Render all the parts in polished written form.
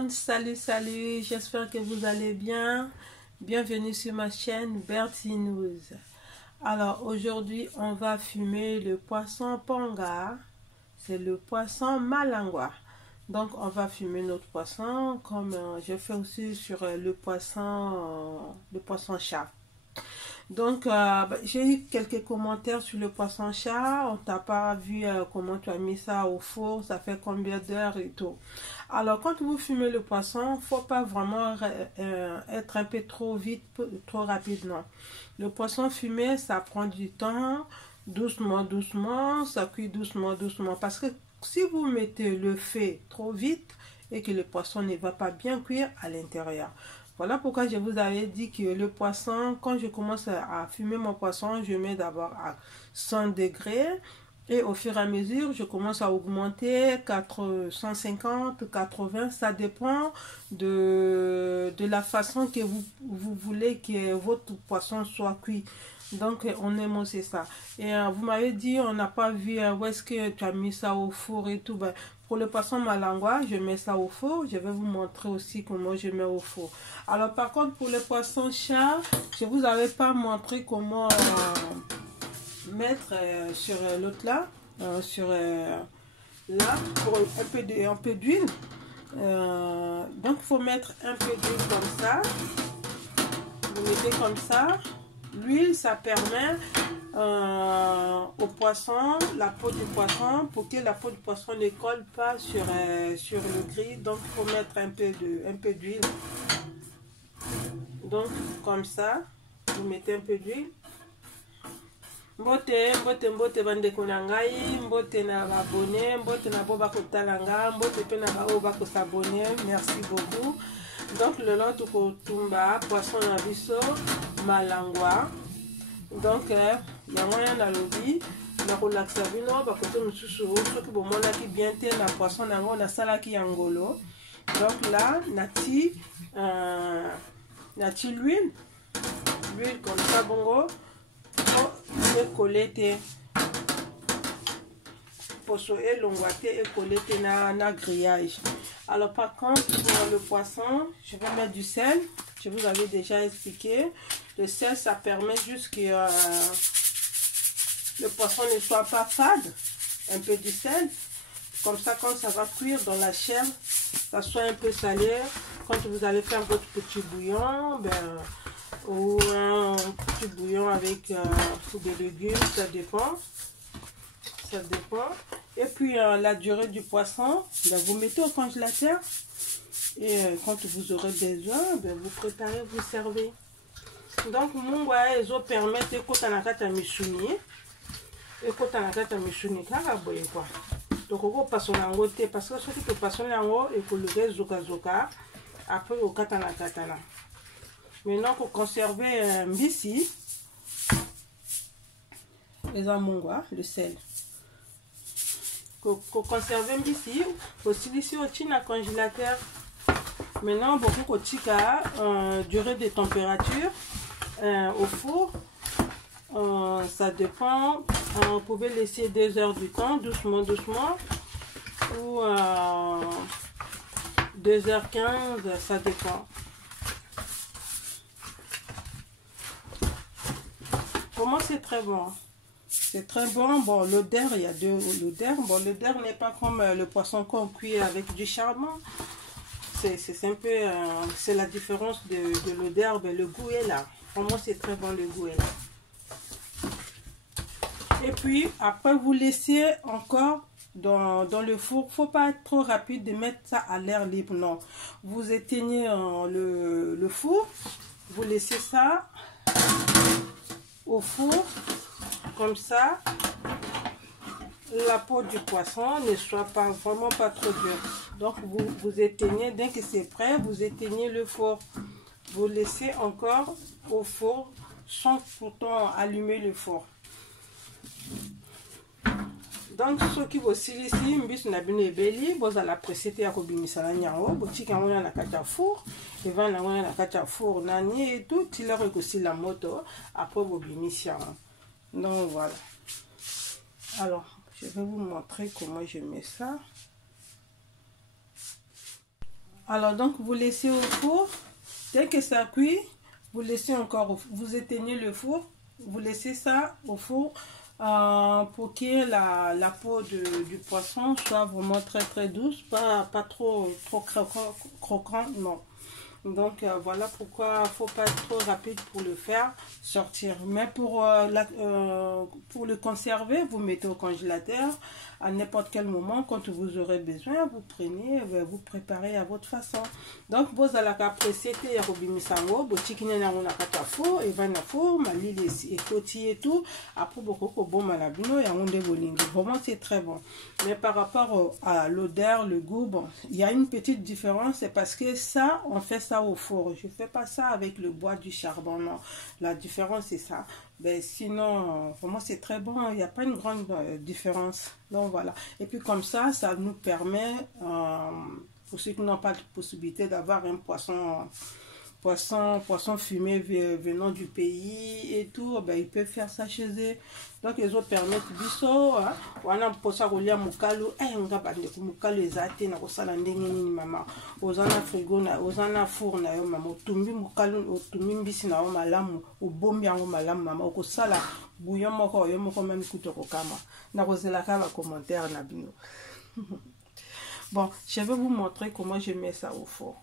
monde, salut, j'espère que vous allez bien. Bienvenue sur ma chaîne Bertie News. Alors aujourd'hui on va fumer le poisson panga, c'est le poisson malangua. Donc on va fumer notre poisson comme je fais aussi sur le poisson chat. Donc j'ai eu quelques commentaires sur le poisson chat. On t'a pas vu comment tu as mis ça au four, ça fait combien d'heures et tout. Alors quand vous fumez le poisson, faut pas vraiment être un peu trop vite, trop rapide, non. Le poisson fumé, ça prend du temps, doucement, ça cuit doucement, parce que si vous mettez le feu trop vite et que le poisson ne va pas bien cuire à l'intérieur. Voilà pourquoi je vous avais dit que le poisson, quand je commence à fumer mon poisson, je mets d'abord à 100 degrés. Et au fur et à mesure, je commence à augmenter 150, 80. Ça dépend de la façon que vous voulez que votre poisson soit cuit. Donc, on aime aussi ça. Et vous m'avez dit, on n'a pas vu où est-ce que tu as mis ça au four et tout. Ben, pour le poisson malangua, je mets ça au four. Je vais vous montrer aussi comment je mets au four. Alors, par contre, pour le poisson chat, je ne vous avais pas montré comment mettre sur l'autre là, là, pour un peu d'huile. Donc, il faut mettre un peu d'huile comme ça. Vous mettez comme ça. L'huile, ça permet au poisson, la peau du poisson, pour que la peau du poisson ne colle pas sur le gris. Donc, il faut mettre un peu d'huile. Donc, comme ça, vous mettez un peu d'huile. Mbote bande konangai, mbote na abonné, mbote na boba kotalanga, mbote pe na baoba ko s'abonner. Merci beaucoup. Donc, le lot ko tumba poisson na biso malangwa. Donc, yango ya na lobi na relaxa bino ba kote mususu soki bomona ki bien te na poisson nango na salaki yangolo. Donc là, nati l'huile comme ça bongo pour coller te poso et longwate et coller te na grillage. Alors par contre pour le poisson, je vais mettre du sel. Je vous avais déjà expliqué. Le sel, ça permet juste que le poisson ne soit pas fade. Un peu du sel. Comme ça, quand ça va cuire dans la chair, ça soit un peu salé. Quand vous allez faire votre petit bouillon, ou un petit bouillon avec des légumes, ça dépend. Ça dépend. Et puis la durée du poisson, vous mettez au congélateur. Et quand vous aurez besoin, vous préparez, vous servez. Donc, mungwa ezo permettre ekota na kata misuni. Ekota na kata misuni kaka boye quoi. Donc, on va passer nango te parce que soki to passer nango ekoluka zoka après au kata na katana. Maintenant, pour conserver mbisi, eza mungwa le sel. Pour conserver mbisi, aussi ici au tina congélateur. Maintenant, beaucoup kotika durée de température au four, ça dépend. Vous pouvez laisser 2 heures du temps, doucement, ou 2h15, ça dépend. Comment c'est très bon? C'est très bon. Bon, l'odeur, il y a deux l'odeurs. Bon, l'odeur n'est pas comme le poisson qu'on cuit avec du charbon. C'est un peu, c'est la différence de l'odeur, le goût est là. Vraiment, c'est très bon, le goût est là. Et puis, après, vous laissez encore dans le four. Faut pas être trop rapide de mettre ça à l'air libre, non. Vous éteignez le four, vous laissez ça au four, comme ça. La peau du poisson ne soit pas vraiment pas trop dure. Donc vous éteignez, dès que c'est prêt, vous éteignez le four. Vous laissez encore au four sans pourtant allumer le four. Donc ce qui vous ici, mbis na bino ebeli, vous allez presser à kobimisa la nyango, botika ngona na kata four, et va na ngona na kata four nani et tout, il a aussi la moto après vos bimisia. Donc voilà. Alors je vais vous montrer comment je mets ça. Alors donc vous laissez au four. Dès que ça cuit, vous laissez encore, vous éteignez le four, vous laissez ça au four pour que la peau du poisson soit vraiment très douce, pas trop croquant, non. Donc voilà pourquoi il ne faut pas être trop rapide pour le faire sortir. Mais pour le conserver, vous mettez au congélateur à n'importe quel moment. Quand vous aurez besoin, vous prenez, vous préparez à votre façon. Donc vous allez apprécier et robimisango, botikine na on a kata four et va na four, malili et côté et tout. Après beaucoup bon malabino et on de bolingi. Vraiment c'est très bon. Mais par rapport à l'odeur, le goût, bon, il y a une petite différence, c'est parce que ça on fait ça au four. Je fais pas ça avec le bois du charbon, non. La différence c'est ça. Ben sinon vraiment c'est très bon, il n'y a pas une grande différence. Donc voilà. Et puis comme ça nous permet pour ceux qui n'ont pas de possibilité d'avoir un poisson fumé venant du pays et tout, ben ils peuvent faire ça chez eux. Donc ils ont permis biso wana posa kolia mukalu nga bande ko mukalu ezate na kosala ndenge nini mama ozana frigo na ozana four na yo mama otumbi mukalu otumbi mbisi na yo malamu obombi yango malamu mama okosala bouillon moko yo moko même kuto kokama na kozela ka ba commentaire na bino. Bon, je vais vous montrer comment je mets ça au four.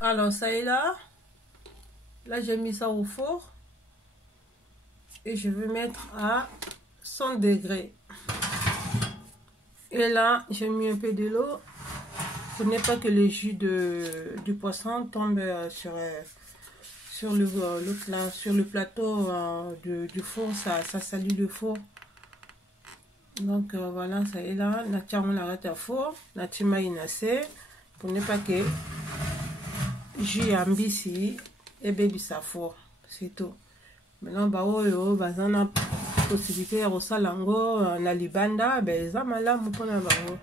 Alors ça est là. Là j'ai mis ça au four. Et je vais mettre à 100 degrés. Et là j'ai mis un peu de l'eau. Pour ne pas que le jus du poisson tombe sur le plateau du four. Ça salit le four. Donc voilà, ça est là. On arrête à four. Natima inacé. Pour ne pas que jus ambisi et baby ça four. C'est tout. Maintenant, bah oh, bazana possibilité de rosalango na libanda, ben zamala mupona bango.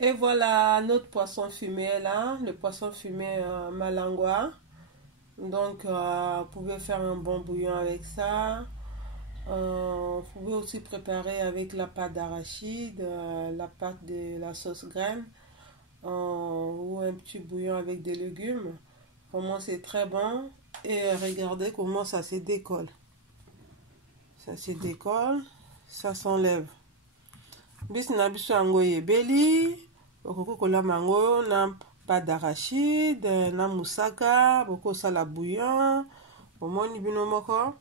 Et voilà notre poisson fumé là, le poisson fumé malangua. Donc vous pouvez faire un bon bouillon avec ça. Vous pouvez aussi préparer avec la pâte d'arachide, la pâte de la sauce graine, ou un petit bouillon avec des légumes. Vraiment c'est très bon. Et regardez comment ça se décolle. Ça se décolle, ça s'enlève. Bisna biso yango yebeli. Okokola mango na pâte d'arachide, na moussaka, boko sala bouillon, omoni bino moko,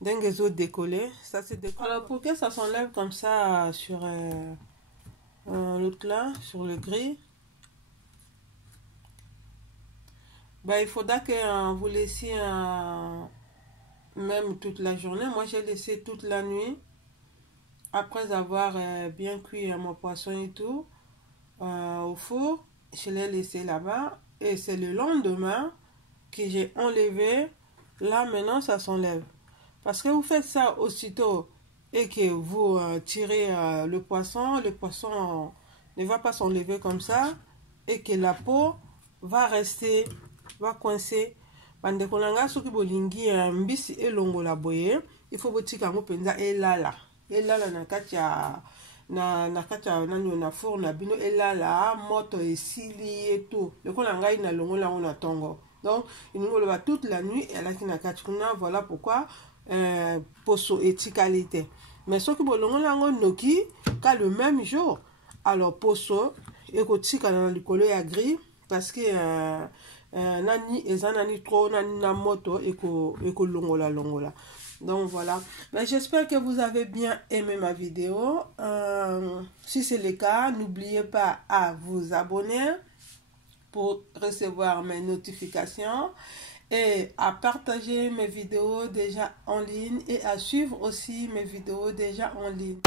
dengue zo décoller, ça se décolle. Alors pour que ça s'enlève comme ça sur l'autre là, sur le gris, bah il faudra que vous laissiez même toute la journée. Moi j'ai laissé toute la nuit, après avoir bien cuit mon poisson et tout. Au four, je l'ai laissé là-bas et c'est le lendemain que j'ai enlevé. Là maintenant ça s'enlève parce que vous faites ça aussitôt et que vous tirez le poisson ne va pas s'enlever comme ça et que la peau va rester, va coincer. Bande kolanga soki bolingi mbisi elongola boye, il faut botika ngo penza elala na kati ya na kati ya nani na four na bino elala moto esili et tout. Le kola ngai na longola on tongo. Donc il nous le va toute la nuit et la kina kati kuna. Voilà pourquoi poso etikalité. Mais ce que bolongola ngo noki ka le même jour. Alors poso ekotika na likolo ya gris parce que nani ezanani trop nani na moto eko longola. Donc voilà, ben, j'espère que vous avez bien aimé ma vidéo. Si c'est le cas, n'oubliez pas à vous abonner pour recevoir mes notifications et à partager mes vidéos déjà en ligne et à suivre aussi mes vidéos déjà en ligne.